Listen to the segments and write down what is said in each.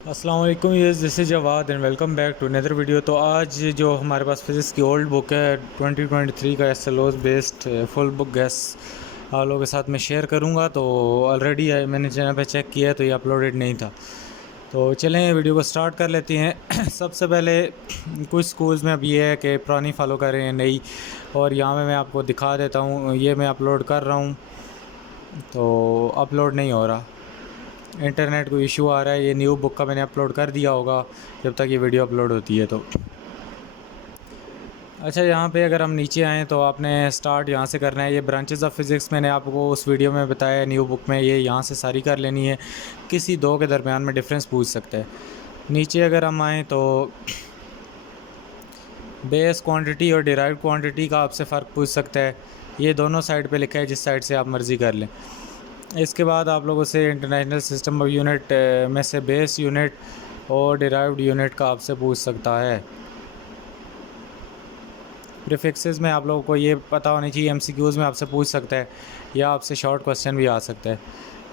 अस्सलाम वालेकुम, ये this is Jawad and welcome back to another video. तो आज जो हमारे पास फिज़िक्स की ओल्ड बुक है 2023 का SLOs based full book guess आप लोगों के साथ मैं शेयर करूंगा। तो ऑलरेडी मैंने चैनल पे चेक किया है तो ये अपलोडेड नहीं था। तो चलें वीडियो को स्टार्ट कर लेते हैं। सबसे पहले कुछ स्कूल्स में अब ये है कि पुरानी फॉलो कर रहे हैं नई, और यहाँ में मैं आपको दिखा देता हूँ। ये मैं अपलोड कर रहा हूँ तो अपलोड नहीं हो रहा, इंटरनेट को इशू आ रहा है। ये न्यू बुक का मैंने अपलोड कर दिया होगा जब तक ये वीडियो अपलोड होती है। तो अच्छा, यहाँ पे अगर हम नीचे आएँ तो आपने स्टार्ट यहाँ से करना है। ये ब्रांचेस ऑफ फिज़िक्स मैंने आपको उस वीडियो में बताया है न्यू बुक में, ये यहाँ से सारी कर लेनी है। किसी दो के दरमियान में डिफरेंस पूछ सकते हैं। नीचे अगर हम आएँ तो बेस क्वांटिटी और डिराइव्ड क्वांटिटी का आपसे फ़र्क पूछ सकता है। ये दोनों साइड पे लिखा है, जिस साइड से आप मर्ज़ी कर लें। इसके बाद आप लोगों से इंटरनेशनल सिस्टम ऑफ यूनिट में से बेस यूनिट और डिराइव्ड यूनिट का आपसे पूछ सकता है। प्रीफिक्सेस में आप लोगों को ये पता होनी चाहिए, एमसीक्यूज़ में आपसे पूछ सकता है या आपसे शॉर्ट क्वेश्चन भी आ सकता है।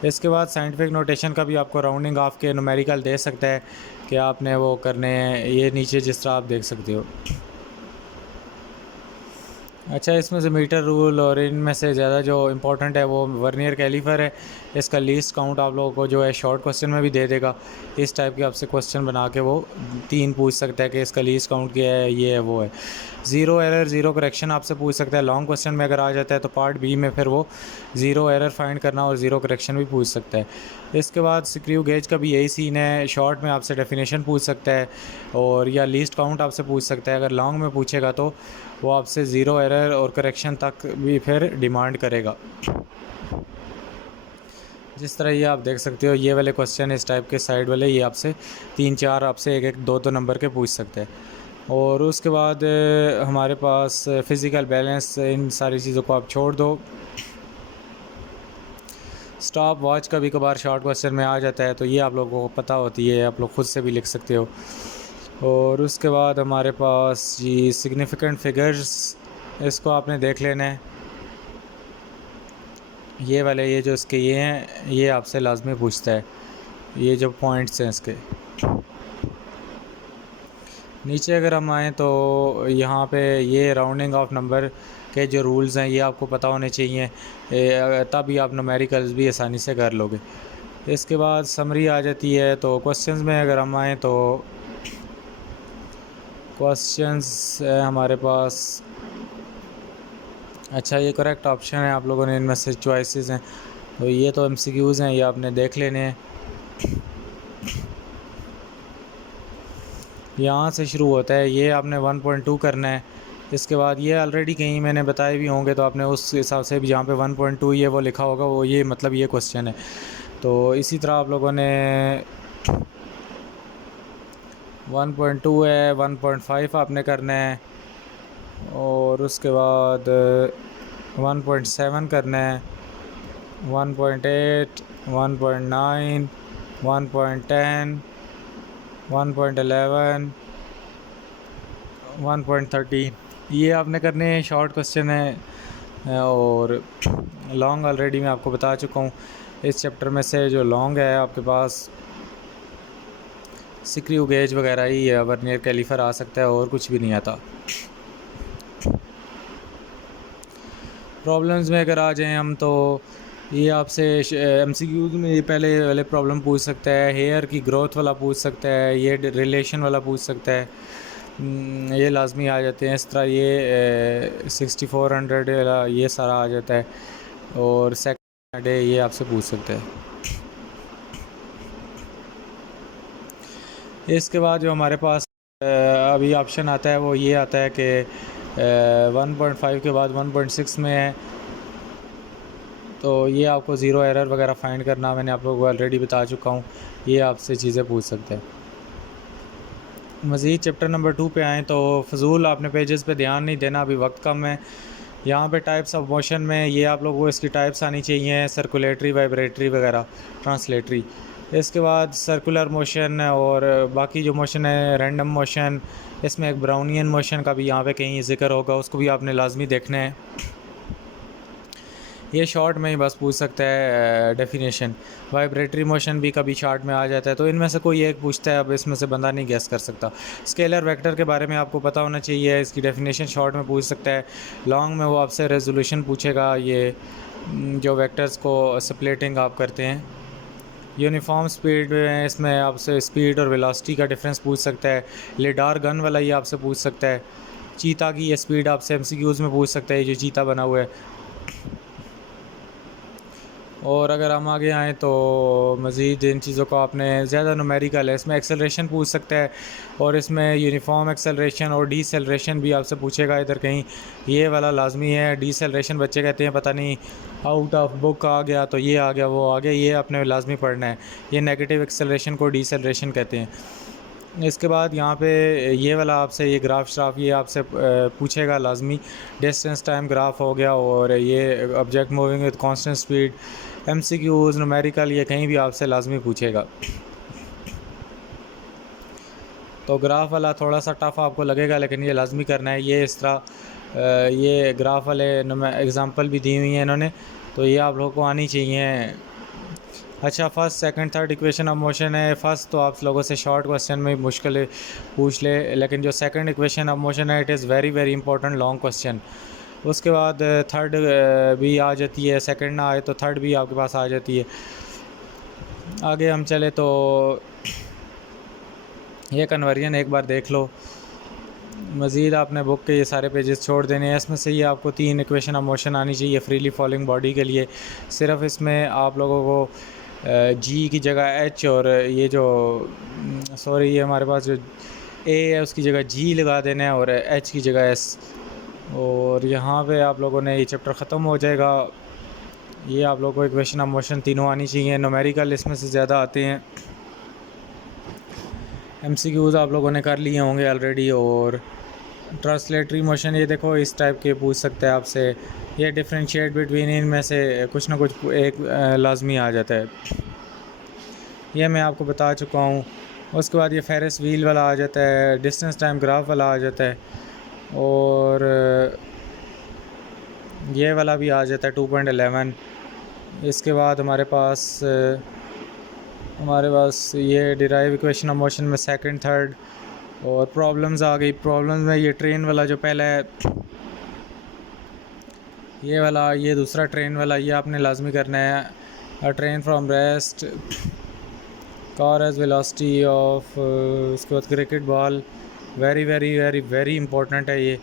इसके बाद साइंटिफिक नोटेशन का भी आपको राउंडिंग ऑफ के न्यूमेरिकल दे सकता है कि आपने वो करने हैं। ये नीचे जिस तरह आप देख सकते हो। अच्छा, इसमें से मीटर रूल और इनमें से ज़्यादा जो इम्पोर्टेंट है वो वर्नियर कैलीफर है। इसका लीस्ट काउंट आप लोगों को जो है शॉर्ट क्वेश्चन में भी दे देगा। इस टाइप के आपसे क्वेश्चन बना के वो 3 पूछ सकता है कि इसका लीस्ट काउंट क्या है, ये है वो है। ज़ीरो एरर ज़ीरो करेक्शन आपसे पूछ सकता है। लॉन्ग क्वेश्चन में अगर आ जाता है तो पार्ट बी में फिर वो ज़ीरो एरर फाइंड करना और ज़ीरो करेक्शन भी पूछ सकता है। इसके बाद स्क्रू गेज का भी यही सीन है। शॉर्ट में आपसे डेफिनेशन पूछ सकता है और या लीस्ट काउंट आपसे पूछ सकता है। अगर लॉन्ग में पूछेगा तो वो आपसे ज़ीरो एरर और करेक्शन तक भी फिर डिमांड करेगा। जिस तरह ये आप देख सकते हो, ये वाले क्वेश्चन इस टाइप के साइड वाले, ये आपसे 3-4 आपसे एक एक दो नंबर के पूछ सकते हैं। और उसके बाद हमारे पास फ़िज़िकल बैलेंस, इन सारी चीज़ों को आप छोड़ दो। स्टॉप वॉच कभी कभार शॉर्ट क्वेश्चन में आ जाता है, तो ये आप लोगों को पता होती है, आप लोग ख़ुद से भी लिख सकते हो। और उसके बाद हमारे पास जी सिग्निफिकेंट फिगर्स, इसको आपने देख लेना है। ये वाले, ये जो इसके ये हैं, ये आपसे लाजमी पूछता है, ये जो पॉइंट्स हैं इसके। नीचे अगर हम आएँ तो यहाँ पे ये राउंडिंग ऑफ नंबर के जो रूल्स हैं ये आपको पता होने चाहिए, तभी आप न्यूमेरिकल्स भी आसानी से कर लोगे। इसके बाद समरी आ जाती है। तो क्वेश्चंस में अगर हम आएँ तो क्वेश्चंस हमारे पास, अच्छा ये करेक्ट ऑप्शन है, आप लोगों ने इनमें से चॉइसेस हैं। तो ये तो एमसीक्यूज़ हैं, ये आपने देख लेने हैं। यहाँ से शुरू होता है, ये आपने 1.2 करना है। इसके बाद ये ऑलरेडी कहीं मैंने बताए भी होंगे, तो आपने उस हिसाब से भी जहाँ पे 1.2 ये वो लिखा होगा, वो ये मतलब ये क्वेश्चन है। तो इसी तरह आप लोगों ने 1.2 है, 1.5 आपने करना है, और उसके बाद 1.7 करना है, 1.8, 1.9, 1.10, 1.11, 1.13 ये आपने करने हैं। शॉर्ट क्वेश्चन है। और लॉन्ग ऑलरेडी मैं आपको बता चुका हूँ। इस चैप्टर में से जो लॉन्ग है आपके पास स्क्रू गेज वगैरह ही है, वर्नियर कैलीफर आ सकता है, और कुछ भी नहीं आता। प्रॉब्लम्स में अगर आ जाएं हम तो ये आपसे एमसीक्यूज़ में ये पहले वाले प्रॉब्लम पूछ सकता है, हेयर की ग्रोथ वाला पूछ सकता है, ये रिलेशन वाला पूछ सकता है। ये लाजमी आ जाते हैं। इस तरह ये 6400 वाला ये सारा आ जाता है। और सेकंड डे ये आपसे पूछ सकता है। इसके बाद जो हमारे पास अभी ऑप्शन आता है वो ये आता है कि 1.5 के बाद 1.6 में है, तो ये आपको ज़ीरो एरर वगैरह फाइंड करना मैंने आप लोगों को ऑलरेडी बता चुका हूँ। ये आपसे चीज़ें पूछ सकते हैं। मज़ीद चैप्टर नंबर 2 पे आएँ तो फ़जूल आपने पेजेस पे ध्यान नहीं देना, अभी वक्त कम है। यहाँ पे टाइप्स ऑफ मोशन में ये आप लोगों को इसकी टाइप्स आनी चाहिए, सर्कुलेटरी, वाइब्रेटरी वगैरह, ट्रांसलेटरी। इसके बाद सर्कुलर मोशन और बाकी जो मोशन है, रैंडम मोशन, इसमें एक ब्राउनियन मोशन का भी यहाँ पे कहीं ज़िक्र होगा, उसको भी आपने लाजमी देखना है। ये शॉर्ट में ही बस पूछ सकता है डेफिनेशन। वाइब्रेटरी मोशन भी कभी शॉर्ट में आ जाता है, तो इनमें से कोई एक पूछता है, अब इसमें से बंदा नहीं गेस कर सकता। स्केलर वेक्टर के बारे में आपको पता होना चाहिए, इसकी डेफिनेशन शॉर्ट में पूछ सकता है। लॉन्ग में वो आपसे रेजोल्यूशन पूछेगा, ये जो वेक्टर्स को स्प्लिटिंग आप करते हैं। यूनिफॉर्म स्पीड में इसमें आपसे स्पीड और वेलोसिटी का डिफरेंस पूछ सकता है। लिडार गन वाला ये आपसे पूछ सकता है। चीता की ये स्पीड आपसे एमसीक्यूज़ में पूछ सकता है, जो चीता बना हुआ है। और अगर हम आगे आएँ तो मज़ीद इन चीज़ों को आपने ज़्यादा न्यूमेरिकल है, इसमें एक्सेलरेशन पूछ सकता है, और इसमें यूनिफॉर्म एक्सेलरेशन और डीसेलरेशन भी आपसे पूछेगा इधर कहीं। ये वाला लाजमी है। डीसेलरेशन बच्चे कहते हैं पता नहीं आउट ऑफ बुक आ गया तो ये आ गया वो आ गया, ये आपने लाजमी पढ़ना है। ये नेगेटिव एक्सेलरेशन को डीसेलरेशन कहते हैं। इसके बाद यहाँ पे ये वाला आपसे ये ग्राफ श्राफ ये आपसे पूछेगा लाजमी। डिस्टेंस टाइम ग्राफ हो गया, और ये object moving with constant speed, MCQs numerical, ये कहीं भी आपसे लाजमी पूछेगा। तो ग्राफ वाला थोड़ा सा टफ़ आपको लगेगा, लेकिन ये लाजमी करना है। ये इस तरह ये ग्राफ वाले एग्ज़ाम्पल भी दी हुई हैं इन्होंने, तो ये आप लोगों को आनी चाहिए। अच्छा, first second third equation of motion है। फर्स्ट तो आप लोगों से शॉर्ट क्वेश्चन में मुश्किल पूछ ले, लेकिन जो सेकंड इक्वेशन ऑफ मोशन है it is very very important long question. उसके बाद थर्ड भी आ जाती है, सेकंड ना आए तो थर्ड भी आपके पास आ जाती है। आगे हम चले तो ये कन्वर्जन एक बार देख लो। मज़ीद आपने बुक के ये सारे पेजेस छोड़ देने हैं। इसमें से ये आपको 3 इक्वेशन ऑफ मोशन आनी चाहिए फ्रीली फॉलिंग बॉडी के लिए। सिर्फ इसमें आप लोगों को जी की जगह एच, और ये जो सॉरी ये हमारे पास जो ए है उसकी जगह जी लगा देना है, और एच की जगह एस। और यहाँ पे आप लोगों ने ये चैप्टर ख़त्म हो जाएगा। ये आप लोगों को इक्वेशन ऑफ मोशन तीनों आनी चाहिए। न्यूमेरिकल इसमें से ज़्यादा आते हैं। एमसीक्यूज़ आप लोगों ने कर लिए होंगे ऑलरेडी। और ट्रांसलेटरी मोशन ये देखो इस टाइप के पूछ सकते हैं आपसे। ये डिफरेंशिएट बिटवीन, इनमें से कुछ ना कुछ एक लाजमी आ जाता है, ये मैं आपको बता चुका हूँ। उसके बाद ये फेरिस व्हील वाला आ जाता है, डिस्टेंस टाइम ग्राफ वाला आ जाता है, और ये वाला भी आ जाता है 2.11। इसके बाद हमारे पास ये डिराइव इक्वेशन ऑफ मोशन में सेकंड थर्ड, और प्रॉब्लम्स आ गई। प्रॉब्लम्स में ये ट्रेन वाला जो पहला है ये वाला, ये दूसरा ट्रेन वाला, ये आपने लाजमी करना है। A train from rest, car as velocity of, उसके बाद cricket ball, very very very very important है ये।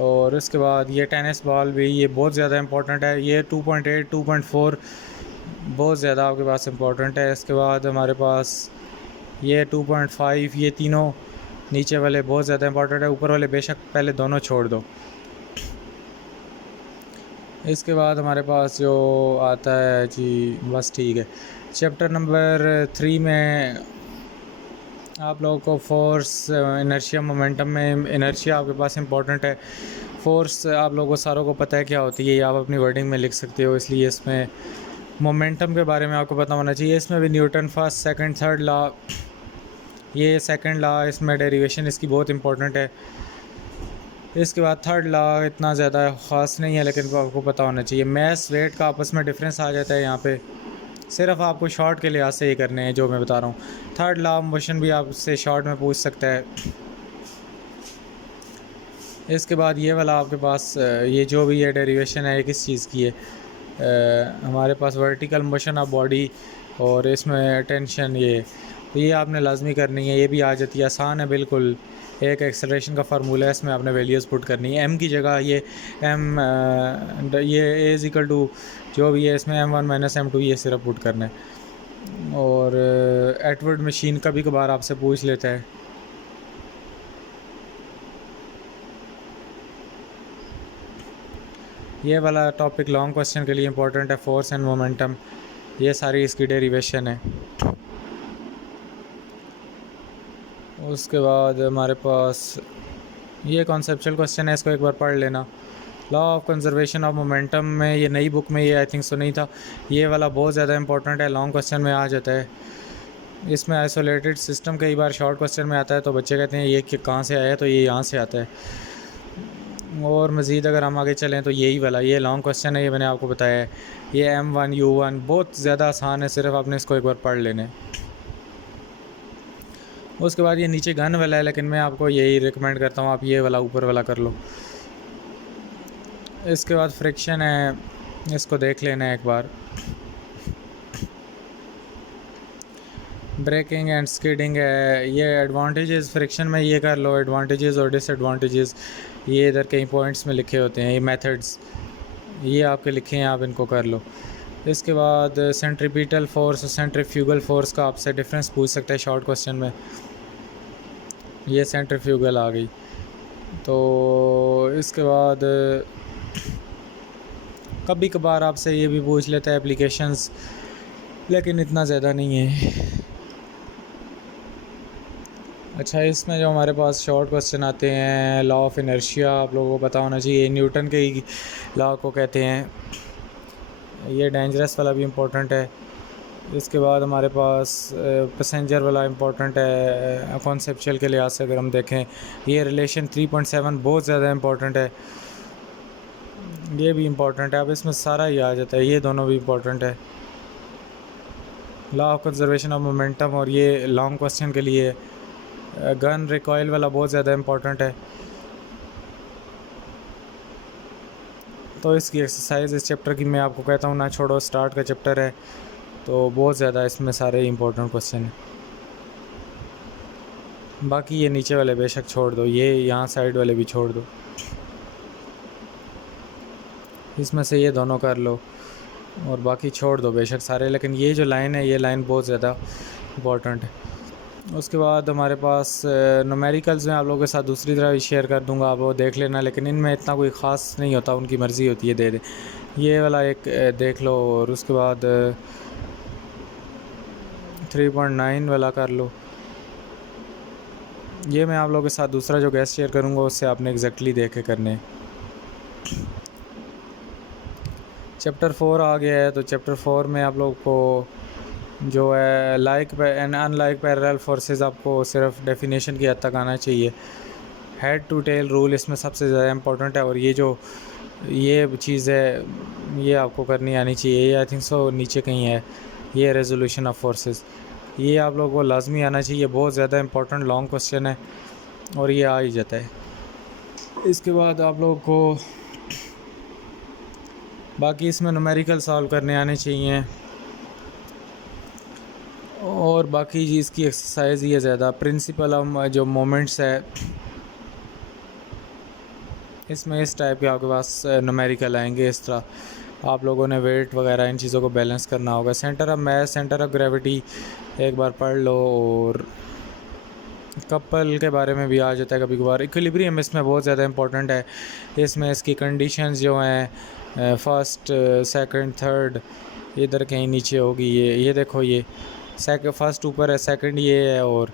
और उसके बाद ये टेनिस बॉल भी, ये बहुत ज़्यादा इंपॉर्टेंट है। ये 2.8 2.4 बहुत ज़्यादा आपके पास इंपॉर्टेंट है। इसके बाद हमारे पास ये 2.5, ये तीनों नीचे वाले बहुत ज़्यादा इंपॉर्टेंट है, ऊपर वाले बेशक पहले दोनों छोड़ दो। इसके बाद हमारे पास जो आता है जी, बस ठीक है। चैप्टर नंबर 3 में आप लोगों को फोर्स, इनर्शिया, मोमेंटम में इनर्शिया आपके पास इंपॉर्टेंट है। फोर्स आप लोगों को सारों को पता है क्या होती है, ये आप अपनी वर्डिंग में लिख सकते हो, इसलिए इसमें मोमेंटम के बारे में आपको पता होना चाहिए। इसमें भी Newton first second third law, ये सेकंड लॉ, इसमें डेरिवेशन इसकी बहुत इंपॉर्टेंट है। इसके बाद थर्ड लॉ इतना ज़्यादा ख़ास नहीं है, लेकिन आपको पता होना चाहिए। मैस वेट का आपस में डिफरेंस आ जाता है यहाँ पे, सिर्फ आपको शॉर्ट के लिहाज से ये करने हैं जो मैं बता रहा हूँ। थर्ड लॉ ऑफ मोशन भी आपसे शॉर्ट में पूछ सकता है। इसके बाद ये वाला आपके पास ये जो भी ये डेरिवेशन है ये किस चीज़ की है, हमारे पास वर्टिकल मोशन ऑफ बॉडी, और इसमें टेंशन, ये तो ये आपने लाजमी करनी है। ये भी आ जाती है, आसान है बिल्कुल। एक एक्सेलरेशन का फार्मूला है, इसमें आपने वैल्यूज़ पुट करनी है। एम की जगह ये एम, ये ए इज इक्वल टू जो भी है इसमें m1 माइनस m2 ये सिर्फ पुट करना है। और एटवर्ड मशीन कभी कभार आपसे पूछ लेता है। ये वाला टॉपिक लॉन्ग क्वेश्चन के लिए इंपॉर्टेंट है, फोर्स एंड मोमेंटम, ये सारी इसकी डेरिवेशन है। उसके बाद हमारे पास ये कॉन्सेप्चुअल क्वेश्चन है, इसको एक बार पढ़ लेना। Law of conservation of momentum में, ये नई बुक में ये आई थिंक सो नहीं था। ये वाला बहुत ज़्यादा इंपॉर्टेंट है, लॉन्ग क्वेश्चन में आ जाता है। इसमें आइसोलेटेड सिस्टम कई बार शॉर्ट क्वेश्चन में आता है, तो बच्चे कहते हैं ये कि कहाँ से आया, तो ये यहाँ से आता है। और मज़ीद अगर हम आगे चलें तो यही वाला ये लॉन्ग क्वेश्चन है, ये मैंने आपको बताया है। ये M1U1 बहुत ज़्यादा आसान है, सिर्फ आपने इसको एक बार पढ़ लेना है। उसके बाद ये नीचे गन वाला है, लेकिन मैं आपको यही रिकमेंड करता हूँ आप ये वाला ऊपर वाला कर लो। इसके बाद फ्रिक्शन है, इसको देख लेना है एक बार। ब्रेकिंग एंड स्किडिंग है, ये एडवांटेजेस फ्रिक्शन में ये कर लो, एडवांटेजेस और डिसएडवांटेजेस ये इधर कई पॉइंट्स में लिखे होते हैं, ये मेथड्स ये आपके लिखे हैं, आप इनको कर लो। इसके बाद सेंट्रीपिटल फोर्स और सेंट्रीफ्यूगल फोर्स का आपसे डिफरेंस पूछ सकता है शॉर्ट क्वेश्चन में। ये सेंट्रीफ्यूगल आ गई। तो इसके बाद कभी कभार आपसे ये भी पूछ लेता है एप्लीकेशंस, लेकिन इतना ज़्यादा नहीं है। अच्छा, इसमें जो हमारे पास शॉर्ट क्वेश्चन आते हैं, लॉ ऑफ इनर्शिया आप लोगों को पता होना चाहिए, न्यूटन के ही लॉ को कहते हैं। ये डेंजरस वाला भी इम्पोर्टेंट है। इसके बाद हमारे पास पैसेंजर वाला इम्पोर्टेंट है कॉन्सेप्चुअल के लिहाज से अगर हम देखें। ये रिलेशन 3.7 बहुत ज़्यादा इम्पोर्टेंट है, ये भी इम्पोर्टेंट है। अब इसमें सारा ही आ जाता है, ये दोनों भी इम्पोर्टेंट है। Law of conservation of momentum और ये लॉन्ग क्वेश्चन के लिए। गन रिकॉयल वाला बहुत ज़्यादा इम्पोर्टेंट है। तो इसकी एक्सरसाइज इस चैप्टर की मैं आपको कहता हूँ ना छोड़ो, स्टार्ट का चैप्टर है, तो बहुत ज़्यादा इसमें सारे इम्पोर्टेंट क्वेश्चन हैं। बाकी ये नीचे वाले बेशक छोड़ दो, ये यहाँ साइड वाले भी छोड़ दो, इसमें से ये दोनों कर लो और बाकी छोड़ दो बेशक सारे। लेकिन ये जो लाइन है, ये लाइन बहुत ज़्यादा इम्पोर्टेंट है। उसके बाद हमारे पास न्यूमेरिकल्स में आप लोगों के साथ दूसरी तरह भी शेयर कर दूंगा, आप वो देख लेना, लेकिन इनमें इतना कोई ख़ास नहीं होता, उनकी मर्ज़ी होती है दे दे। ये वाला एक देख लो और उसके बाद 3.9 वाला कर लो। ये मैं आप लोगों के साथ दूसरा जो गैस शेयर करूँगा उससे आपने एग्जैक्टली देख के करने। चैप्टर 4 आ गया है, तो चैप्टर 4 में आप लोग को जो है like and unlike parallel forces आपको सिर्फ डेफिनेशन की हद तक आना चाहिए। हेड टू टेल रूल इसमें सबसे ज़्यादा इम्पोर्टेंट है, और ये जो ये चीज़ है ये आपको करनी आनी चाहिए। ये आई थिंक सो नीचे कहीं है, ये रेजोल्यूशन ऑफ फोर्सेस, ये आप लोगों को लाजमी आना चाहिए। बहुत ज़्यादा इम्पोर्टेंट लॉन्ग क्वेश्चन है और ये आ ही जाता है। इसके बाद आप लोगों को बाकी इसमें न्यूमेरिकल सॉल्व करने आने चाहिए, और बाकी चीज़ की एक्सरसाइज ये ज़्यादा प्रिंसिपल हम जो मोमेंट्स है इसमें इस टाइप के आपके पास न्यूमेरिकल आएंगे। इस तरह आप लोगों ने वेट वगैरह इन चीज़ों को बैलेंस करना होगा। Centre of mass, centre of gravity एक बार पढ़ लो, और कपल के बारे में भी आ जाता है कभी कभार। इक्विलिब्रियम इसमें बहुत ज़्यादा इंपॉर्टेंट है, इसमें इसकी कंडीशंस जो हैं फर्स्ट सेकंड थर्ड इधर कहीं नीचे होगी। ये देखो, ये फर्स्ट ऊपर है, सेकंड ये है, और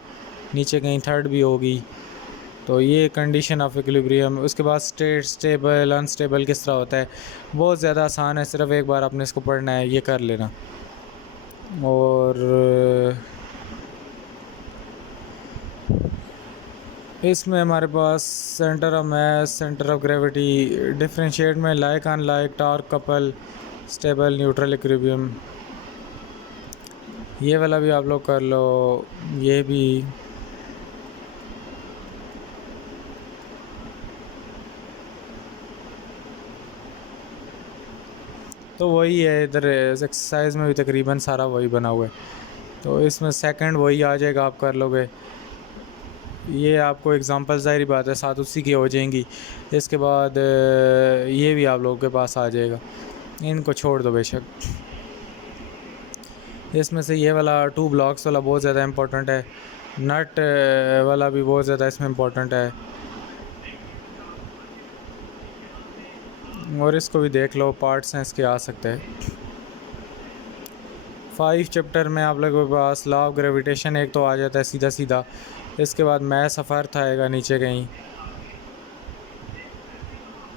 नीचे कहीं थर्ड भी होगी। तो ये कंडीशन ऑफ इक्विलिब्रियम। उसके बाद स्टेट, स्टेबल, अनस्टेबल किस तरह होता है, बहुत ज़्यादा आसान है, सिर्फ एक बार आपने इसको पढ़ना है, ये कर लेना। और इसमें हमारे पास centre of mass, centre of gravity, differentiate में like unlike, torque, couple, stable, neutral, equilibrium, ये वाला भी आप लोग कर लो। ये भी तो वही है, इधर एक्सरसाइज में भी तकरीबन सारा वही बना हुआ है, तो इसमें सेकंड वही आ जाएगा, आप कर लोगे। ये आपको एग्जांपल ज़ाहिर बात है साथ उसी की हो जाएंगी। इसके बाद ये भी आप लोगों के पास आ जाएगा, इनको छोड़ दो बेशक। इसमें से ये वाला 2 ब्लॉक्स वाला बहुत ज़्यादा इम्पोर्टेंट है, नट वाला भी बहुत ज़्यादा इसमें इम्पोर्टेंट है, और इसको भी देख लो, पार्ट्स हैं इसके आ सकते हैं। 5 चैप्टर में आप लोगों के पास लॉ ऑफ ग्रेविटेशन एक तो आ जाता है सीधा सीधा। इसके बाद मैथ ऑफ अर्थ आएगा नीचे कहीं,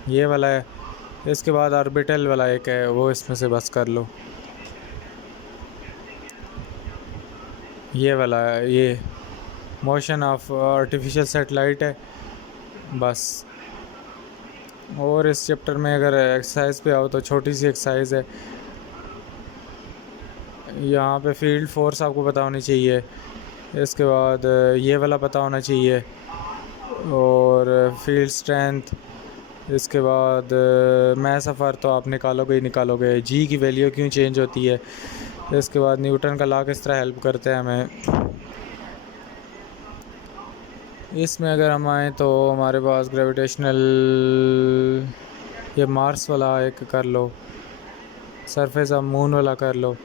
ये वाला है। इसके बाद ऑर्बिटल वाला एक है, वो इसमें से बस कर लो, ये वाला है, ये मोशन ऑफ आर्टिफिशियल सैटेलाइट है बस। और इस चैप्टर में अगर एक्सरसाइज पे आओ तो छोटी सी एक्सरसाइज है, यहाँ पे फील्ड फोर्स आपको पता होनी चाहिए, इसके बाद ये वाला पता होना चाहिए, और फील्ड स्ट्रेंथ, इसके बाद मैं सफ़र तो आप निकालोगे ही निकालोगे, जी की वैल्यू क्यों चेंज होती है, इसके बाद न्यूटन का लॉ किस तरह हेल्प करता है हमें। इसमें अगर हम आएँ तो हमारे पास ग्रेविटेशनल, ये मार्स वाला एक कर लो, सरफेस ऑफ मून वाला कर लो,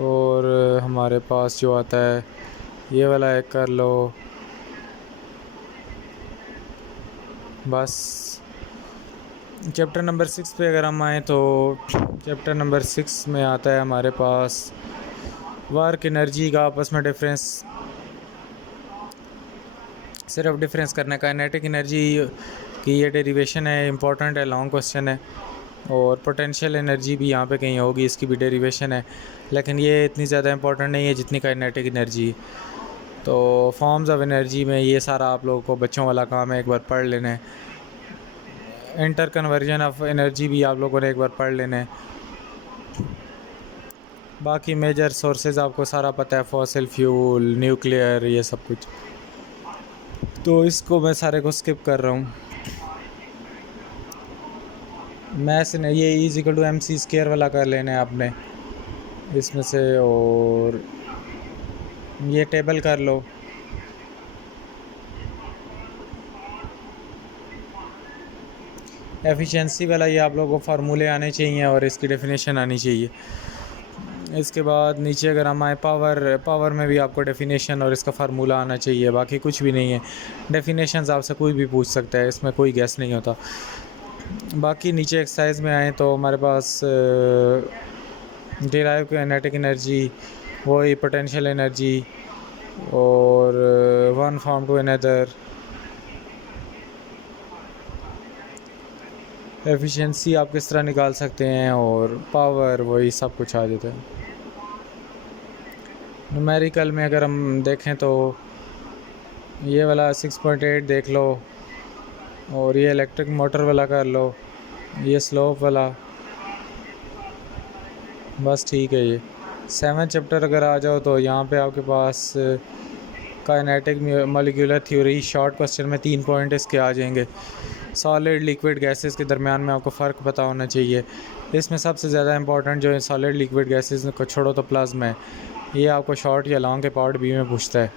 और हमारे पास जो आता है ये वाला एक कर लो। बस चैप्टर नंबर 6 पे अगर हम आएँ तो चैप्टर नंबर 6 में आता है हमारे पास वर्क एनर्जी का आपस में डिफरेंस, सिर्फ डिफरेंस करने का। काइनेटिक एनर्जी की ये डेरिवेशन है, इंपॉर्टेंट है, लॉन्ग क्वेश्चन है। और पोटेंशियल एनर्जी भी यहाँ पे कहीं होगी, इसकी भी डेरिवेशन है, लेकिन ये इतनी ज़्यादा इंपॉर्टेंट नहीं है जितनी काइनेटिक एनर्जी। तो फॉर्म्स ऑफ एनर्जी में ये सारा आप लोगों को बच्चों वाला काम है, एक बार पढ़ लेना है। इंटर कन्वर्जन ऑफ एनर्जी भी आप लोगों ने एक बार पढ़ लेना है। बाकी मेजर सोर्सेज आपको सारा पता है, फॉसिल फ्यूल, न्यूक्लियर, ये सब कुछ। तो इसको मैं सारे को स्किप कर रहा हूँ। मैथ्स ने ये E=mc² वाला कर लेना है आपने इसमें से, और ये टेबल कर लो। एफिशिएंसी वाला ये आप लोगों को फार्मूले आने चाहिए और इसकी डेफिनेशन आनी चाहिए। इसके बाद नीचे अगर हम आए पावर में भी आपको डेफिनेशन और इसका फार्मूला आना चाहिए, बाकी कुछ भी नहीं है। डेफिनेशंस आपसे कोई भी पूछ सकता है, इसमें कोई गैस नहीं होता। बाकी नीचे एक्सरसाइज में आए तो हमारे पास डिराइव काइनेटिक एनर्जी, वही पोटेंशियल एनर्जी, और one form to another, efficiency आप किस तरह निकाल सकते हैं, और पावर, वही सब कुछ आ जाता है। न्यूमेरिकल में अगर हम देखें तो ये वाला 6.8 देख लो, और ये इलेक्ट्रिक मोटर वाला कर लो, ये स्लोप वाला, बस ठीक है। ये 7 चैप्टर अगर आ जाओ तो यहाँ पे आपके पास kinetic molecular theory, short question में 3 पॉइंट इसके आ जाएंगे। सॉलिड लिक्विड गैसेस के दरमियान में आपको फ़र्क पता होना चाहिए। इसमें सबसे ज़्यादा इंपॉर्टेंट जो है सॉलिड लिक्विड गैसेस को छोड़ो तो प्लाज्मा है, ये आपको शॉर्ट या लॉन्ग के पार्ट बी में पूछता है।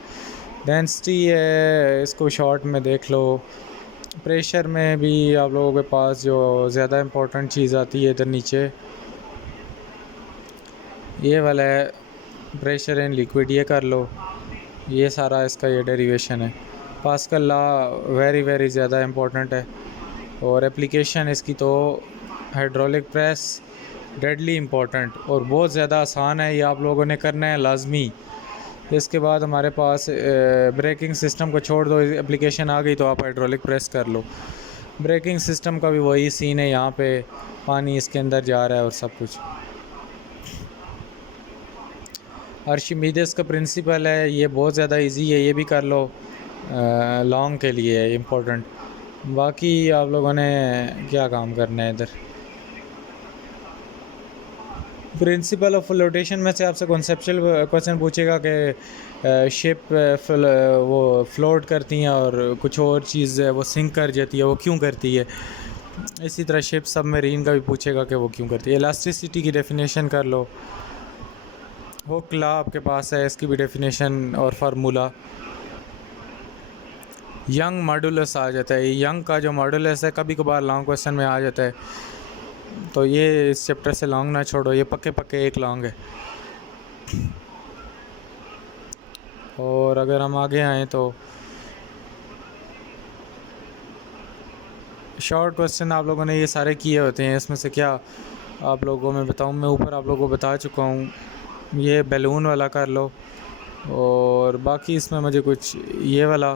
डेंसिटी है, इसको शॉर्ट में देख लो। प्रेशर में भी आप लोगों के पास जो ज़्यादा इंपॉर्टेंट चीज़ आती है इधर नीचे, ये वाला है प्रेशर इन लिक्विड, ये कर लो। ये सारा इसका ये डेरिवेशन है। पास्कल लॉ वेरी वेरी ज़्यादा इंपॉर्टेंट है, और एप्लीकेशन इसकी तो हाइड्रोलिक प्रेस डेडली इंपॉर्टेंट और बहुत ज़्यादा आसान है, ये आप लोगों ने करना है लाजमी। इसके बाद हमारे पास ब्रेकिंग सिस्टम को छोड़ दो, एप्लीकेशन आ गई तो आप हाइड्रोलिक प्रेस कर लो। ब्रेकिंग सिस्टम का भी वही सीन है, यहाँ पे पानी इसके अंदर जा रहा है और सब कुछ। आर्शिमीदेस का प्रिंसिपल है, ये बहुत ज़्यादा इजी है, ये भी कर लो, लॉन्ग के लिए है इम्पोर्टेंट। बाकी आप लोगों ने क्या काम करना है इधर। प्रिंसिपल ऑफ फ्लोटेशन में से आपसे कॉन्सेप्चुअल क्वेश्चन पूछेगा कि शिप वो फ्लोट करती हैं और कुछ और चीज़ है वो सिंक कर जाती है, वो क्यों करती है। इसी तरह शिप सबमरीन का भी पूछेगा कि वो क्यों करती है। इलास्टिसिटी की डेफिनेशन कर लो। हुक लॉ आपके पास है, इसकी भी डेफिनेशन और फार्मूला। यंग मॉडुलस आ जाता है, यंग का जो मॉडुलस है कभी कभार लॉन्ग क्वेश्चन में आ जाता है, तो ये इस चैप्टर से लॉन्ग ना छोड़ो, ये पक्के पक्के एक लॉन्ग है। और अगर हम आगे आएँ तो शॉर्ट क्वेश्चन आप लोगों ने ये सारे किए होते हैं, इसमें से क्या आप लोगों में बताऊँ, मैं ऊपर आप लोगों को बता चुका हूँ। ये बैलून वाला कर लो, और बाकी इसमें मुझे कुछ ये वाला,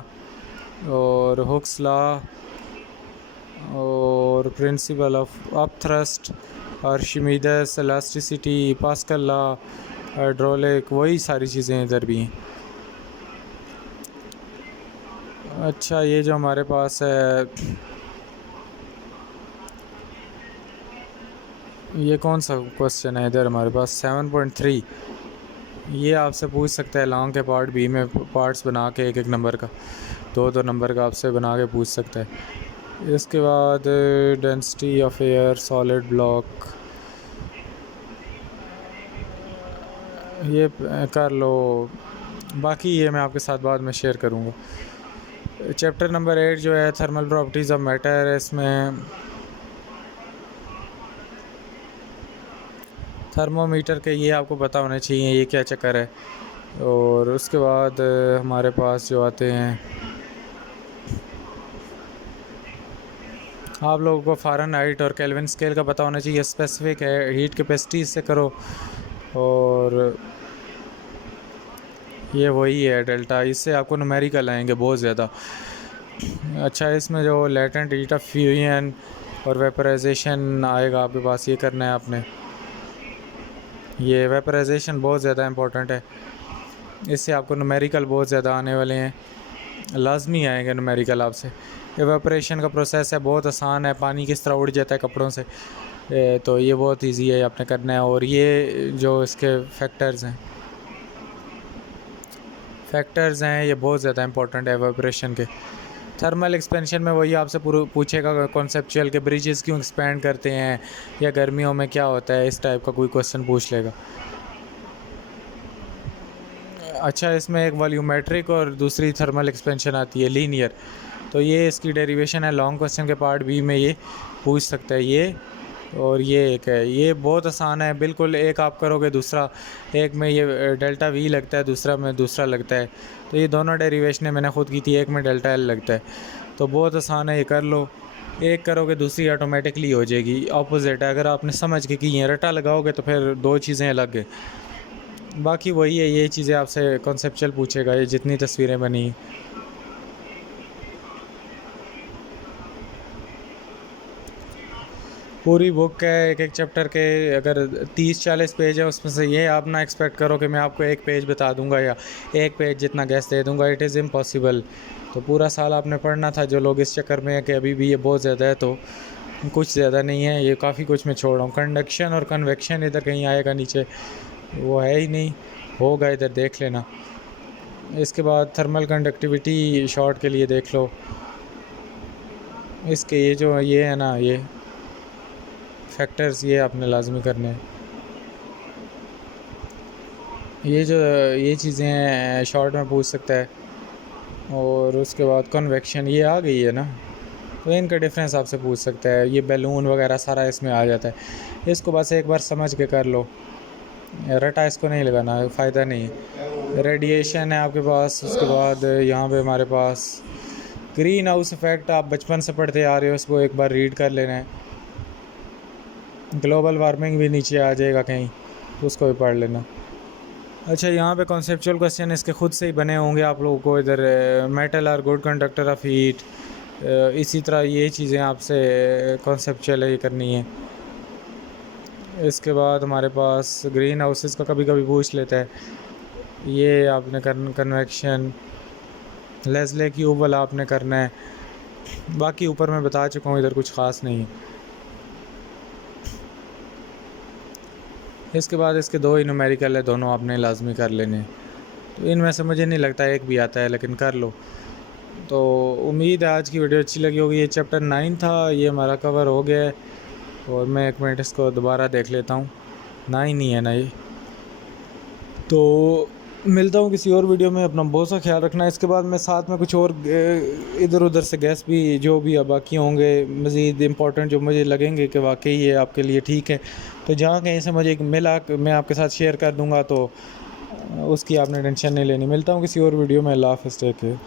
और हुक्स लॉ, और principle of upthrust, Archimedes, elasticity, Pascal law, hydraulic, वही सारी चीज़ें इधर भी हैं। अच्छा, ये जो हमारे पास है ये कौन सा क्वेश्चन है इधर हमारे पास 7.3। ये आपसे पूछ सकता है लॉन्ग के पार्ट बी में पार्ट्स बना के एक एक नंबर का, दो दो नंबर का आपसे बना के पूछ सकता है। इसके बाद density of air solid block, ये कर लो, बाकी ये मैं आपके साथ बाद में शेयर करूँगा। चैप्टर नंबर 8 जो है थर्मल प्रॉपर्टीज़ ऑफ मैटर, इसमें थर्मोमीटर के ये आपको पता होने चाहिए ये क्या चक्कर है। और उसके बाद हमारे पास जो आते हैं, आप लोगों को फ़ारेनहाइट और केल्विन स्केल का पता होना चाहिए, स्पेसिफिक है, हीट कैपेसिटी इससे करो। और ये वही है डेल्टा, इससे आपको न्यूमेरिकल आएंगे बहुत ज़्यादा। अच्छा, इसमें जो लेटेंट हीट ऑफ फ्यूजन और वेपराइजेशन आएगा आपके पास, ये करना है आपने। ये वेपराइजेशन बहुत ज़्यादा इंपॉर्टेंट है, इससे आपको न्यूमेरिकल बहुत ज़्यादा आने वाले हैं, लाजमी आएंगे न्यूमेरिकल आपसे। एवेपोरेशन का प्रोसेस है, बहुत आसान है, पानी किस तरह उड़ जाता है कपड़ों से, तो ये बहुत इजी है आपने करना है। और ये जो इसके फैक्टर्स हैं ये बहुत ज़्यादा इंपॉर्टेंट है एवेपोरेशन के। थर्मल एक्सपेंशन में वही आपसे पूछेगा कॉन्सेप्चुअल के ब्रिजेस क्यों एक्सपैंड करते हैं या गर्मियों में क्या होता है, इस टाइप का कोई क्वेश्चन पूछ लेगा। अच्छा, इसमें एक वॉल्यूमेट्रिक और दूसरी थर्मल एक्सपेंशन आती है लीनियर, तो ये इसकी डेरिवेशन है, लॉन्ग क्वेश्चन के पार्ट बी में ये पूछ सकता है ये। और ये एक है, ये बहुत आसान है बिल्कुल, एक आप करोगे दूसरा, एक में ये डेल्टा वी लगता है, दूसरा में दूसरा लगता है, तो ये दोनों डेरिवेशनें मैंने खुद की थी, एक में डेल्टा एल लगता है, तो बहुत आसान है, ये कर लो। एक करोगे दूसरी ऑटोमेटिकली हो जाएगी, ऑपोजिट है। अगर आपने समझ के कि ये रटा लगाओगे तो फिर दो चीज़ें अलग है। बाकी वही है, ये चीज़ें आपसे कॉन्सेप्चुअल पूछेगा, ये जितनी तस्वीरें बनी। पूरी बुक है, एक एक चैप्टर के अगर 30-40 पेज है, उसमें से ये आप ना एक्सपेक्ट करो कि मैं आपको एक पेज बता दूंगा या एक पेज जितना गैस दे दूंगा, इट इज़ इम्पॉसिबल। तो पूरा साल आपने पढ़ना था। जो लोग इस चक्कर में है कि अभी भी ये बहुत ज़्यादा है, तो कुछ ज़्यादा नहीं है, ये काफ़ी कुछ मैं छोड़ रहा हूँ। कंडक्शन और कन्वेक्शन इधर कहीं आएगा नीचे, वो है ही नहीं, होगा इधर देख लेना। इसके बाद थर्मल कंडक्टिविटी शॉर्ट के लिए देख लो, इसके ये जो ये है ना, ये फैक्टर्स ये आपने लाजमी करने हैं। ये जो ये चीज़ें हैं शॉर्ट में पूछ सकता है। और उसके बाद कन्वेक्शन ये आ गई है ना, तो इनका डिफरेंस आपसे पूछ सकता है। ये बैलून वगैरह सारा इसमें आ जाता है, इसको बस एक बार समझ के कर लो, रटा इसको नहीं लगाना, फ़ायदा नहीं है। रेडिएशन है आपके पास, उसके बाद यहाँ पे हमारे पास ग्रीन हाउस इफ़ेक्ट आप बचपन से पढ़ते आ रहे हो, उसको एक बार रीड कर लेना है। ग्लोबल वार्मिंग भी नीचे आ जाएगा कहीं, उसको भी पढ़ लेना। अच्छा, यहाँ पे कॉन्सेप्चुअल क्वेश्चन इसके खुद से ही बने होंगे आप लोगों को। इधर metal are good conductor of heat, इसी तरह ये चीज़ें आपसे कॉन्सेप्चुअल ही करनी है। इसके बाद हमारे पास ग्रीन हाउसेस का कभी कभी पूछ लेता है, ये आपने कन्वेक्शन, लेज़ले क्यूब वाला आपने करना है। बाकी ऊपर मैं बता चुका हूँ, इधर कुछ ख़ास नहीं है। इसके बाद इसके दो ही न्यूमेरिकल है, दोनों आपने लाजमी कर लेने। तो इनमें से मुझे नहीं लगता एक भी आता है, लेकिन कर लो। तो उम्मीद है आज की वीडियो अच्छी लगी होगी। ये चैप्टर 9 था, ये हमारा कवर हो गया है। और मैं एक मिनट इसको दोबारा देख लेता हूँ, 9 ही है ना ये। तो मिलता हूँ किसी और वीडियो में, अपना बहुत सा ख्याल रखना। इसके बाद मैं साथ में कुछ और इधर उधर से गैस भी जो भी अब बाकी होंगे मज़ीद इम्पोर्टेंट, जो मुझे लगेंगे कि वाकई ये आपके लिए ठीक है, तो जहाँ कहीं से मुझे मिला मैं आपके साथ शेयर कर दूँगा, तो उसकी आपने टेंशन नहीं लेनी। मिलता हूँ किसी और वीडियो में। अल्लाह हाफ़िज़, टेक केयर।